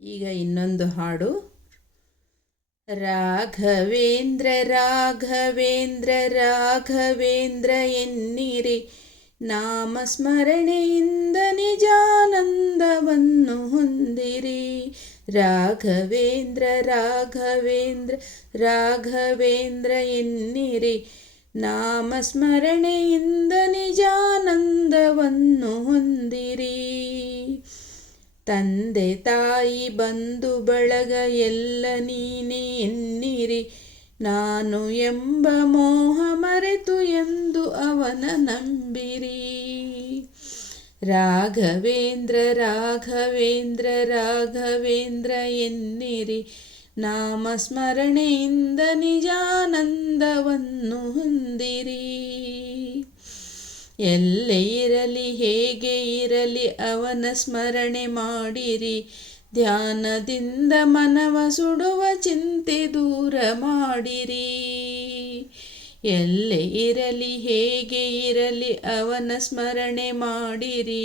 ಈಗ ಇನ್ನೊಂದು ಹಾಡು. ರಾಘವೇಂದ್ರ ರಾಘವೇಂದ್ರ ರಾಘವೇಂದ್ರ ಎನ್ನಿರಿ, ನಾಮಸ್ಮರಣೆಯಿಂದ ನಿಜಾನಂದವನ್ನು ಹೊಂದಿರಿ. ರಾಘವೇಂದ್ರ ರಾಘವೇಂದ್ರ ರಾಘವೇಂದ್ರ ಎನ್ನಿರಿ, ನಾಮಸ್ಮರಣೆಯಿಂದ ನಿಜಾನಂದವನ್ನು ಹೊಂದಿರಿ. ತಂದೆ ತಾಯಿ ಬಂಧು ಬಳಗ ಎಲ್ಲ ನೀನೇ ಎನ್ನಿರಿ, ನಾನು ಎಂಬ ಮೋಹ ಮರೆತು ಎಂದು ಅವನ ನಂಬಿರಿ. ರಾಘವೇಂದ್ರ ರಾಘವೇಂದ್ರ ರಾಘವೇಂದ್ರ ಎನ್ನಿರಿ, ನಾಮಸ್ಮರಣೆಯಿಂದ ನಿಜಾನಂದವನ್ನು ಹೊಂದಿರಿ. ಎಲ್ಲೇ ಇರಲಿ ಹೇಗೆ ಇರಲಿ ಅವನ ಸ್ಮರಣೆ ಮಾಡಿರಿ, ಧ್ಯಾನದಿಂದ ಮನವ ಸುಡುವ ಚಿಂತೆ ದೂರ ಮಾಡಿರಿ. ಎಲ್ಲೇ ಇರಲಿ ಹೇಗೆ ಇರಲಿ ಅವನ ಸ್ಮರಣೆ ಮಾಡಿರಿ,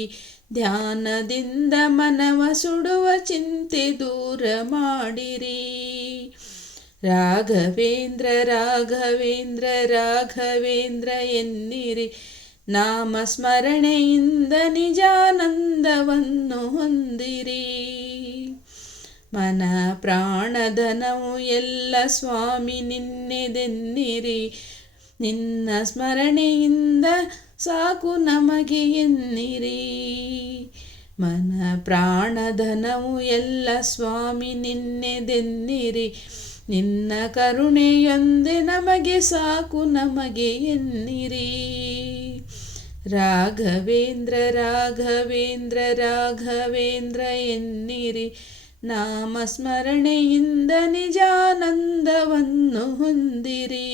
ಧ್ಯಾನದಿಂದ ಮನವ ಸುಡುವ ಚಿಂತೆ ದೂರ ಮಾಡಿರಿ. ರಾಘವೇಂದ್ರ ರಾಘವೇಂದ್ರ ರಾಘವೇಂದ್ರ ಎನ್ನಿರಿ, ನಾಮಸ್ಮರಣೆಯಿಂದ ನಿಜಾನಂದವನ್ನು ಹೊಂದಿರಿ. ಮನ ಪ್ರಾಣಧನವು ಎಲ್ಲ ಸ್ವಾಮಿ ನಿನ್ನೆದೆನ್ನಿರಿ, ನಿನ್ನ ಸ್ಮರಣೆಯಿಂದ ಸಾಕು ನಮಗೆ ಎನ್ನಿರಿ. ಮನ ಪ್ರಾಣಧನವು ಎಲ್ಲ ಸ್ವಾಮಿ ನಿನ್ನೆದೆನ್ನಿರಿ, ನಿನ್ನ ಕರುಣೆಯೊಂದೆ ನಮಗೆ ಸಾಕು ನಮಗೆ ಎನ್ನಿರಿ. ರಾಘವೇಂದ್ರ ರಾಘವೇಂದ್ರ ರಾಘವೇಂದ್ರ ಎನ್ನಿರಿ, ನಾಮಸ್ಮರಣೆಯಿಂದ ನಿಜಾನಂದವನ್ನು ಹೊಂದಿರಿ.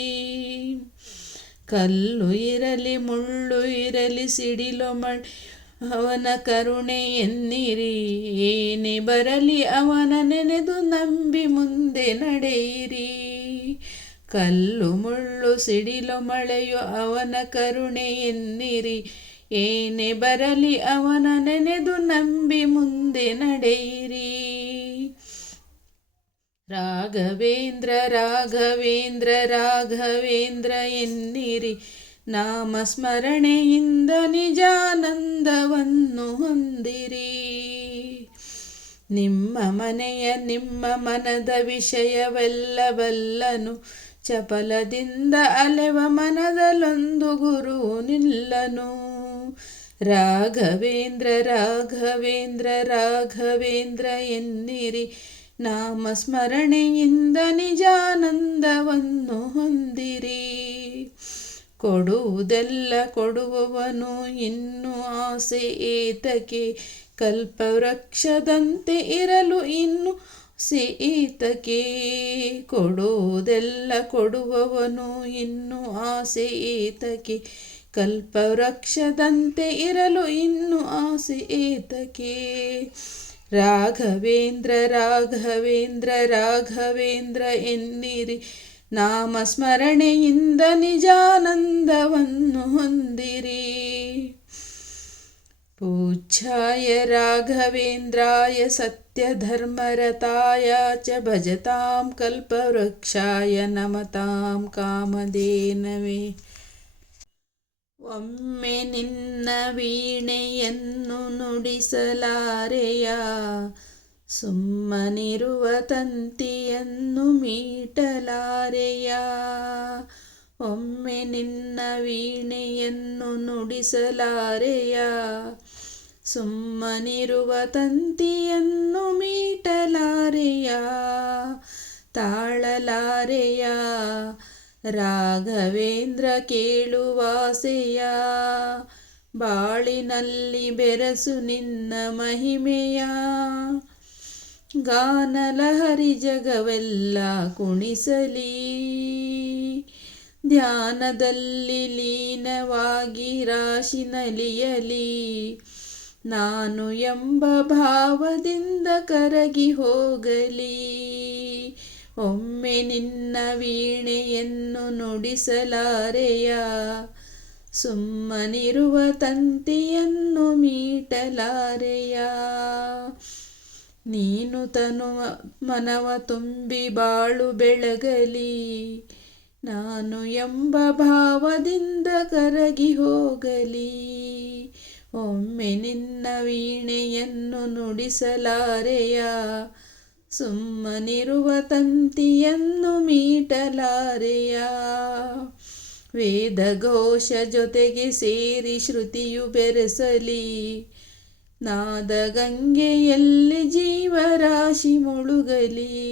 ಕಲ್ಲು ಇರಲಿ ಮುಳ್ಳು ಇರಲಿ ಸಿಡಿಲು ಮಳೆ ಅವನ ಕರುಣೆ ಎನ್ನಿರಿ, ಏನೇ ಬರಲಿ ಅವನ ನೆನೆದು ನಂಬಿ ಮುಂದೆ ನಡೆಯಿರಿ. ಕಲ್ಲು ಮುಳ್ಳು ಸಿಡಿಲು ಮಳೆಯು ಅವನ ಕರುಣೆ ಎನ್ನಿರಿ, ಏನೇ ಬರಲಿ ಅವನ ನೆನೆದು ನಂಬಿ ಮುಂದೆ ನಡೆಯಿರಿ. ರಾಘವೇಂದ್ರ ರಾಘವೇಂದ್ರ ರಾಘವೇಂದ್ರ ಎನ್ನಿರಿ, ನಾಮಸ್ಮರಣೆಯಿಂದ ನಿಜಾನಂದವನ್ನು ಹೊಂದಿರಿ. ನಿಮ್ಮ ಮನೆಯ ನಿಮ್ಮ ಮನದ ವಿಷಯವೆಲ್ಲ ಬಲ್ಲನು, ಚಪಲದಿಂದ ಅಲೆವ ಮನದಲ್ಲೊಂದು ಗುರು ನಿಲ್ಲನು. ರಾಘವೇಂದ್ರ ರಾಘವೇಂದ್ರ ರಾಘವೇಂದ್ರ ಎನ್ನಿರಿ, ನಾಮಸ್ಮರಣೆಯಿಂದ ನಿಜಾನಂದವನ್ನು ಹೊಂದಿರಿ. ಕೊಡುವುದೆಲ್ಲ ಕೊಡುವವನು ಇನ್ನು ಆಸೆ ಏತಕ್ಕೆ, ಕಲ್ಪವೃಕ್ಷದಂತೆ ಇರಲು ಇನ್ನು ಆಸೆ ಏತಕ್ಕೆ. ಕೊಡುವುದೆಲ್ಲ ಕೊಡುವವನು ಇನ್ನು ಆಸೆ ಏತಕ್ಕೆ, ಕಲ್ಪವೃಕ್ಷದಂತೆ ಇರಲು ಇನ್ನು ಆಸೆ ಏತಕ್ಕೆ. ರಾಘವೇಂದ್ರ ರಾಘವೇಂದ್ರ ರಾಘವೇಂದ್ರ ಎನ್ನಿರಿ, ನಾಮಸ್ಮರಣೆಯಿಂದ ನಿಜಾನಂದವನ್ನು ಹೊಂದಿರಿ. ಪೂಜ್ಯಾಯ ರಾಘವೇಂದ್ರಾಯ ಸತ್ಯಧರ್ಮರತಾಯ ಚ ಭಜತಾಂ ಕಲ್ಪವೃಕ್ಷಾಯ ನಮತಾಂ ಕಾಮಧೇನವೇ. ಒಮ್ಮೆ ನಿನ್ನ ವೀಣೆಯನ್ನು ನುಡಿಸಲಾರೆಯ, ಸುಮ್ಮನಿರುವ ತಂತಿಯನ್ನು ಮೀಟಲಾರೆಯ. ಒಮ್ಮೆ ನಿನ್ನ ವೀಣೆಯನ್ನು ನುಡಿಸಲಾರೆಯ, ಸುಮ್ಮನಿರುವ ತಂತಿಯನ್ನು ಮೀಟಲಾರೆಯ. ತಾಳಲಾರೆಯ ರಾಘವೇಂದ್ರ ಕೇಳುವಾಸೆಯ, ಬಾಳಿನಲ್ಲಿ ಬೆರಸು ನಿನ್ನ ಮಹಿಮೆಯ. ಗಾನಲಹರಿ ಜಗವೆಲ್ಲ ಕುಣಿಸಲಿ, ಧ್ಯಾನದಲ್ಲಿ ಲೀನವಾಗಿ ರಾಶಿ ನಲಿಯಲಿ. ನಾನು ಎಂಬ ಭಾವದಿಂದ ಕರಗಿ ಹೋಗಲಿ. ಒಮ್ಮೆ ನಿನ್ನ ವೀಣೆಯನ್ನು ನುಡಿಸಲಾರೆಯ, ಸುಮ್ಮನಿರುವ ತಂತಿಯನ್ನು ಮೀಟಲಾರೆಯ. ನೀನು ತನು ಮನವ ತುಂಬಿ ಬಾಳು ಬೆಳಗಲಿ, ನಾನು ಎಂಬ ಭಾವದಿಂದ ಕರಗಿ ಹೋಗಲಿ. ಒಮ್ಮೆ ನಿನ್ನ ವೀಣೆಯನ್ನು ನುಡಿಸಲಾರೆಯ, ಸುಮ್ಮನಿರುವ ತಂತಿಯನ್ನು ಮೀಟಲಾರೆಯ. ವೇದಘೋಷ ಜೊತೆಗೆ ಸೇರಿ ಶ್ರುತಿಯು ಬೆರೆಸಲಿ, ನಾದ ಗಂಗೆಯಲ್ಲಿ ಜೀವರಾಶಿ ಮುಳುಗಲಿ.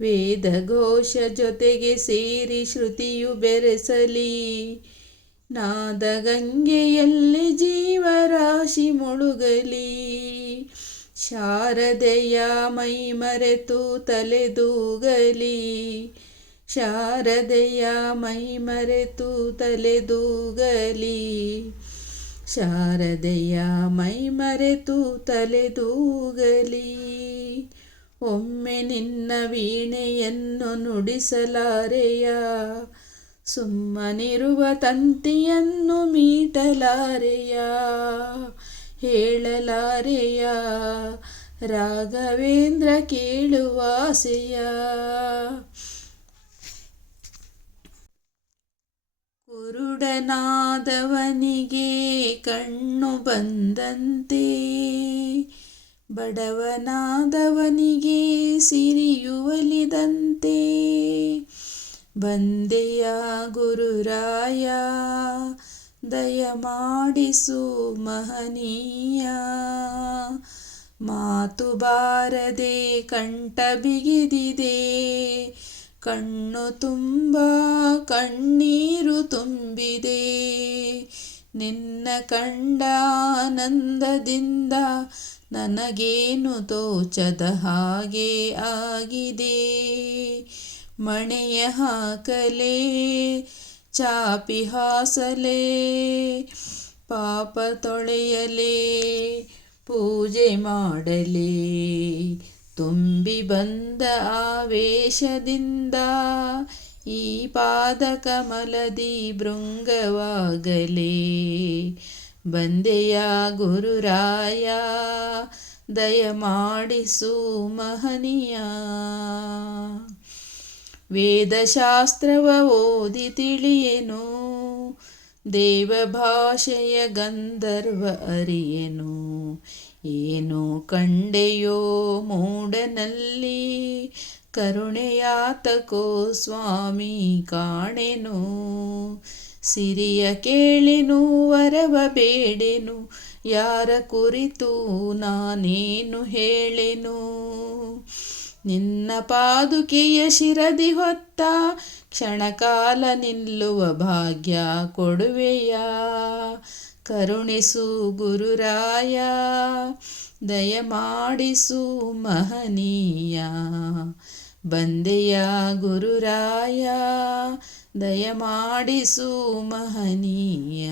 ವೇದಘೋಷ ಜೊತೆಗೆ ಸೇರಿ ಶ್ರುತಿಯು ಬೆರೆಸಲಿ, ನಾದ ಗಂಗೆಯಲ್ಲಿ ಜೀವರಾಶಿ ಮುಳುಗಲಿ. ಶಾರದೆಯ ಮೈ ಮರೆತು ತಲೆದೂಗಲಿ, ಶಾರದೆಯ ಮೈ ಮರೆತು ತಲೆದೂಗಲಿ. ಶಾರದೆಯ ಮೈ ಮರೆತು ತಲೆದೂಗಲಿ. ಒಮ್ಮೆ ನಿನ್ನ ವೀಣೆಯನ್ನು ನುಡಿಸಲಾರೆಯ, ಸುಮ್ಮನಿರುವ ತಂತಿಯನ್ನು ಮೀಟಲಾರೆಯ. ಹೇಳಲಾರೆಯ ರಾಘವೇಂದ್ರ ಕೇಳುವಾಸೆಯ. ಕುರುಡನಾದವನಿಗೆ ಕಣ್ಣು ಬಂದಂತೆ, ಬಡವನಾದವನಿಗೆ ಸಿರಿಯುವಲಿದಂತೆ. ಬಂದೆಯ ಗುರುರಾಯ ದಯಮಾಡಿಸು ಮಹನೀಯ, ಮಾತು ಬಾರದೆ ಕಂಠ ಬಿಗಿದಿದೆ, ಕಣ್ಣು ತುಂಬ ಕಣ್ಣೀರು ತುಂಬಿದೆ. ನಿನ್ನ ಕಂಡ ಆನಂದದಿಂದ ನನಗೇನು ತೋಚದ ಹಾಗೆ ಆಗಿದೆ. ಮಣೆಯ ಹಾಕಲೇ ಚಾಪಿ ಹಾಸಲೇ, ಪಾಪ ತೊಳೆಯಲೇ ಪೂಜೆ ಮಾಡಲೇ. ತುಂಬಿ ಬಂದ ಆವೇಶದಿಂದ ಈ ಪಾದ ಕಮಲದಿ ಭೃಂಗವಾಗಲೇ. ಬಂದೆಯ ಗುರುರಾಯ ದಯಮಾಡಿಸು ಮಹನೀಯ. ವೇದಶಾಸ್ತ್ರವ ಓದಿ ತಿಳಿಯೆನು, ದೇವ ಭಾಷೆಯ ಗಂಧರ್ವ ಅರಿಯೆನು. ಏನು ಕಂಡೆಯೋ ಮೂಡನಲ್ಲಿ, ಕರುಣೆಯಾತಕೋ ಸ್ವಾಮಿ ಕಾಣೆನು. ಸಿರಿಯ ಕೇಳೆನು ವರವ ಬೇಡೆನು, ಯಾರ ಕುರಿತು ನಾನೇನು ಹೇಳೆನು. ನಿನ್ನ ಪಾದುಕೆಯ ಶಿರದಿ ಹೊತ್ತ ಕ್ಷಣಕಾಲ ನಿಲ್ಲುವ ಭಾಗ್ಯ ಕೊಡುವೆಯ. ಕರುಣಿಸು ಗುರುರಾಯ ದಯಮಾಡಿಸು ಮಹನೀಯ. ಬಂದೆಯ ಗುರುರಾಯ ದಯಮಾಡಿಸು ಮಹನೀಯ.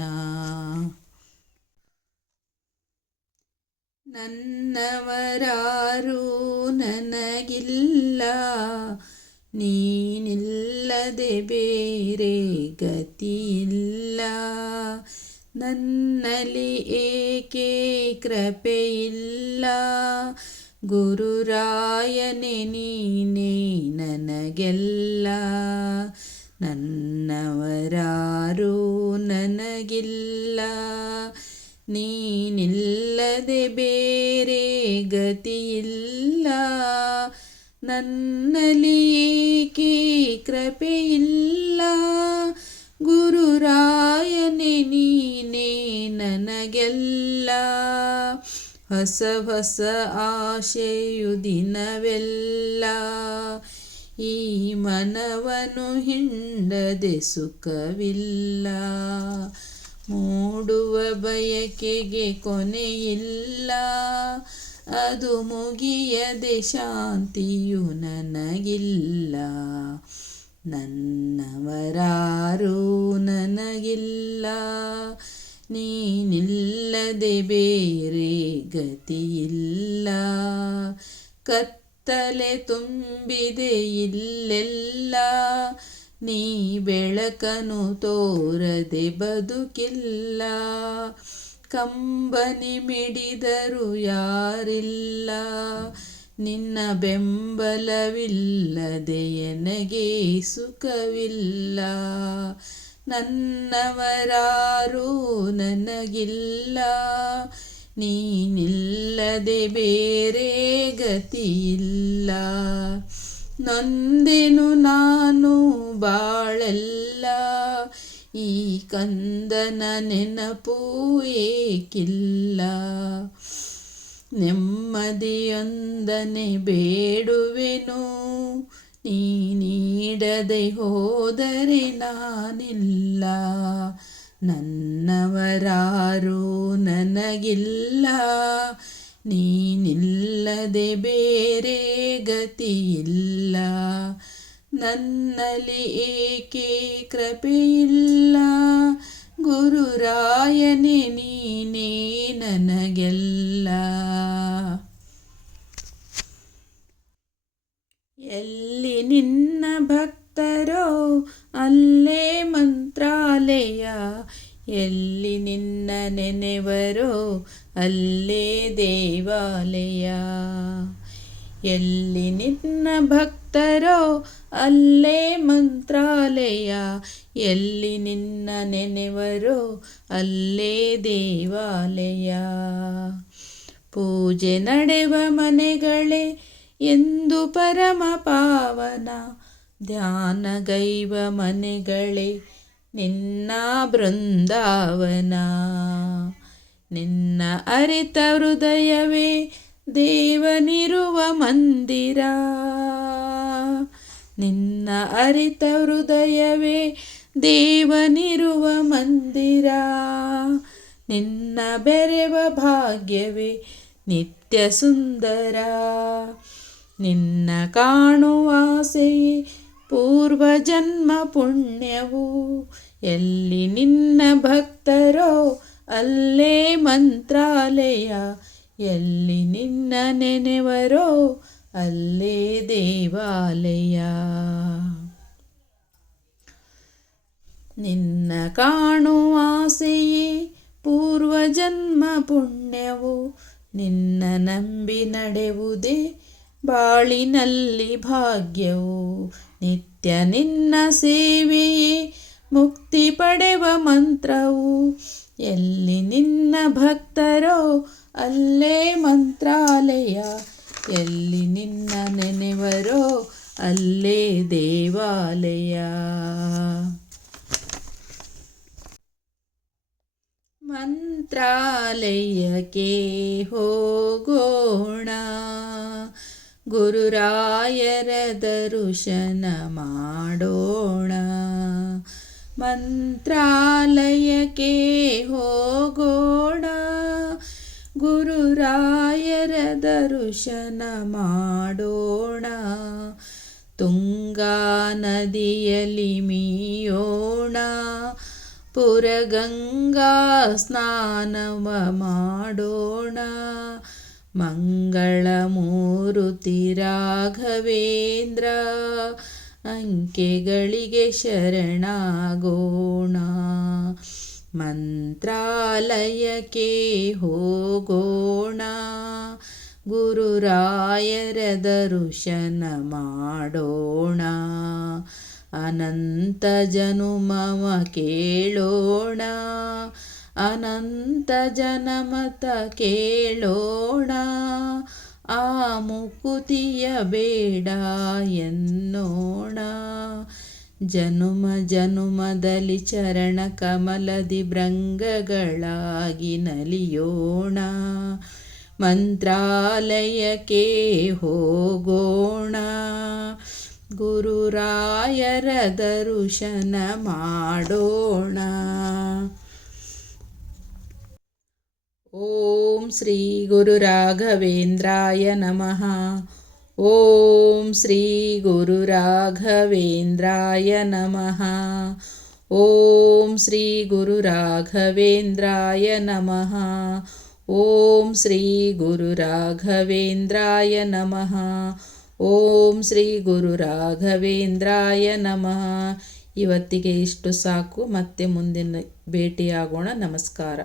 ನನ್ನವರಾರು ನನಗಿಲ್ಲ, ನೀನಿಲ್ಲದೆ ಬೇರೆ ಗತಿಯಿಲ್ಲ. ನನ್ನಲ್ಲಿ ಏಕೆ ಕೃಪೆಯಿಲ್ಲ, ಗುರುರಾಯನೇ ನೀನೇ ನನಗೆಲ್ಲ. ನನ್ನವರಾರು ನನಗಿಲ್ಲ, ನೀನಿಲ್ಲದೆ ಬೇರೆ ಗತಿಯಿಲ್ಲ. ನನ್ನಲ್ಲಿ ಏಕೆ ಕೃಪೆಯಿಲ್ಲ, ಗುರುರಾಯನೇ ನೀನೇ ನನಗೆಲ್ಲ. ಹೊಸ ಹೊಸ ಆಶೆಯು ದಿನವೆಲ್ಲ, ಈ ಮನವನ್ನು ಹಿಂಡದೆ ಸುಖವಿಲ್ಲ. ಮೂಡುವ ಬಯಕೆಗೆ ಕೊನೆಯಿಲ್ಲ, ಅದು ಮುಗಿಯದೆ ಶಾಂತಿಯು ನನಗಿಲ್ಲ. ನನ್ನವರಾರು ನನಗಿಲ್ಲ, ನೀನಿಲ್ಲದೆ ಬೇರೆ ಗತಿಯಿಲ್ಲ. ಕತ್ತಲೆ ತುಂಬಿದೆ ಇಲ್ಲೆಲ್ಲ, ನೀ ಬೆಳಕನು ತೋರದೆ ಬದುಕಿಲ್ಲ. ಕಂಬನಿ ಮಿಡಿದರು ಯಾರಿಲ್ಲ, ನಿನ್ನ ಬೆಂಬಲವಿಲ್ಲದೆ ಎನಗೆ ಸುಖವಿಲ್ಲ. ನನ್ನವರಾರೂ ನನಗಿಲ್ಲ, ನೀನಿಲ್ಲದೆ ಬೇರೆ ಗತಿಯಿಲ್ಲ. ನೊಂದೆನು ನಾನು ಬಾಳೆಲ್ಲ, ಈ ಕಂದನ ನೆನಪು ಏಕಿಲ್ಲ. ನೆಮ್ಮದಿಯೊಂದನೆ ಬೇಡುವೆನು, ನೀ ನೀಡದೆ ಹೋದರೆ ನಾನಿಲ್ಲ. ನನ್ನವರಾರೂ ನನಗಿಲ್ಲ, ನೀನಿಲ್ಲದೆ ಬೇರೆ ಗತಿಯಿಲ್ಲ. ನನ್ನಲ್ಲಿ ಏಕೆ ಕೃಪೆಯಿಲ್ಲ, ಗುರುರಾಯನೇ ನೀನೇ ನನಗೆಲ್ಲ. ಎಲ್ಲಿ ನಿನ್ನ ಭಕ್ತರೋ ಅಲ್ಲೇ ಮಂತ್ರಾಲಯ, ಎಲ್ಲಿ ನಿನ್ನ ನೆನೆವರೋ ಅಲ್ಲೇ ದೇವಾಲಯ. ಎಲ್ಲಿ ನಿನ್ನ ಭಕ್ತರೋ ಅಲ್ಲೇ ಮಂತ್ರಾಲಯ, ಎಲ್ಲಿ ನಿನ್ನ ನೆನೆವರೋ ಅಲ್ಲೇ ದೇವಾಲಯ. ಪೂಜೆ ನಡೆವ ಮನೆಗಳೇ ಎಂದು ಪರಮ ಪಾವನ, ಧ್ಯಾನಗೈವ ಮನೆಗಳೇ ನಿನ್ನ ಬೃಂದಾವನ. ನಿನ್ನ ಅರಿತ ಹೃದಯವೇ ದೇವನಿರುವ ಮಂದಿರ, ನಿನ್ನ ಅರಿತ ಹೃದಯವೇ ದೇವನಿರುವ ಮಂದಿರ. ನಿನ್ನ ಬೆರೆವ ಭಾಗ್ಯವೇ ನಿತ್ಯ ಸುಂದರ, ನಿನ್ನ ಕಾಣುವ ಆಸೆಯೇ ಪೂರ್ವ ಜನ್ಮ ಪುಣ್ಯವು. ಎಲ್ಲಿ ನಿನ್ನ ಭಕ್ತರೋ ಅಲ್ಲೇ ಮಂತ್ರಾಲಯ, ಎಲ್ಲಿ ನಿನ್ನ ನೆನೆವರೋ ಅಲ್ಲೇ ದೇವಾಲಯ. ನಿನ್ನ ಕಾಣುವ ಆಸೆಯೇ ಪೂರ್ವ ಜನ್ಮ ಪುಣ್ಯವು, ನಿನ್ನ ನಂಬಿ ನಡೆವುದೇ ಬಾಳಿನಲ್ಲಿ ಭಾಗ್ಯವು. ನಿತ್ಯ ನಿನ್ನ ಸೇವೆಯೇ ಮುಕ್ತಿ ಪಡೆವ ಮಂತ್ರವು, ಎಲ್ಲಿ ನಿನ್ನ ಭಕ್ತರೋ ಅಲ್ಲೇ ಮಂತ್ರಾಲಯ, ಎಲ್ಲಿ ನಿನ್ನ ನೆನೆವರೋ ಅಲ್ಲೇ ದೇವಾಲಯ. ಮಂತ್ರಾಲಯಕ್ಕೆ ಹೋಗೋಣ, ಗುರುರಾಯರ ದರ್ಶನ ಮಾಡೋಣ. ಮಂತ್ರಾಲಯಕ್ಕೆ ಹೋಗೋಣ, ಗುರುರಾಯರ ದರ್ಶನ ಮಾಡೋಣ. ತುಂಗಾ ನದಿಯಲ್ಲಿ ಮೀಯೋಣ, ಪುರಗಂಗಾ ಸ್ನಾನವ ಮಾಡೋಣ. ಮಂಗಳಮೂರುತಿ ರಾಘವೇಂದ್ರ ಅಂಕೆಗಳಿಗೆ ಶರಣಾಗೋಣ. ಮಂತ್ರಾಲಯಕ್ಕೆ ಹೋಗೋಣ, ಗುರುರಾಯರ ದರ್ಶನ ಮಾಡೋಣ. ಅನಂತ ಜನುಮವ ಕೇಳೋಣ, ಅನಂತ ಜನಮತ ಕೇಳೋಣ. ಆ ಮುಕುತಿಯ ಬೇಡ ಎನ್ನೋಣ, ಜನುಮ ಜನುಮದಲ್ಲಿ ಚರಣ ಕಮಲದಿ ಭೃಂಗಗಳಾಗಿ ನಲಿಯೋಣ. ಮಂತ್ರಾಲಯಕ್ಕೆ ಹೋಗೋಣ, ಗುರುರಾಯರ ದರ್ಶನ ಮಾಡೋಣ. ಓಂ ಶ್ರೀ ಗುರು ರಾಘವೇಂದ್ರಾಯ ನಮಃ. ಓಂ ಶ್ರೀ ಗುರು ರಾಘವೇಂದ್ರಾಯ ನಮಃ. ಓಂ ಶ್ರೀ ಗುರು ರಾಘವೇಂದ್ರಾಯ ನಮಃ. ಓಂ ಶ್ರೀ ಗುರು ರಾಘವೇಂದ್ರಾಯ ನಮಃ. ಓಂ ಶ್ರೀ ಗುರು ರಾಘವೇಂದ್ರಾಯ ನಮಃ. ಇವತ್ತಿಗೆ ಇಷ್ಟು ಸಾಕು. ಮತ್ತೆ ಮುಂದಿನ ಭೇಟಿಯಾಗೋಣ. ನಮಸ್ಕಾರ.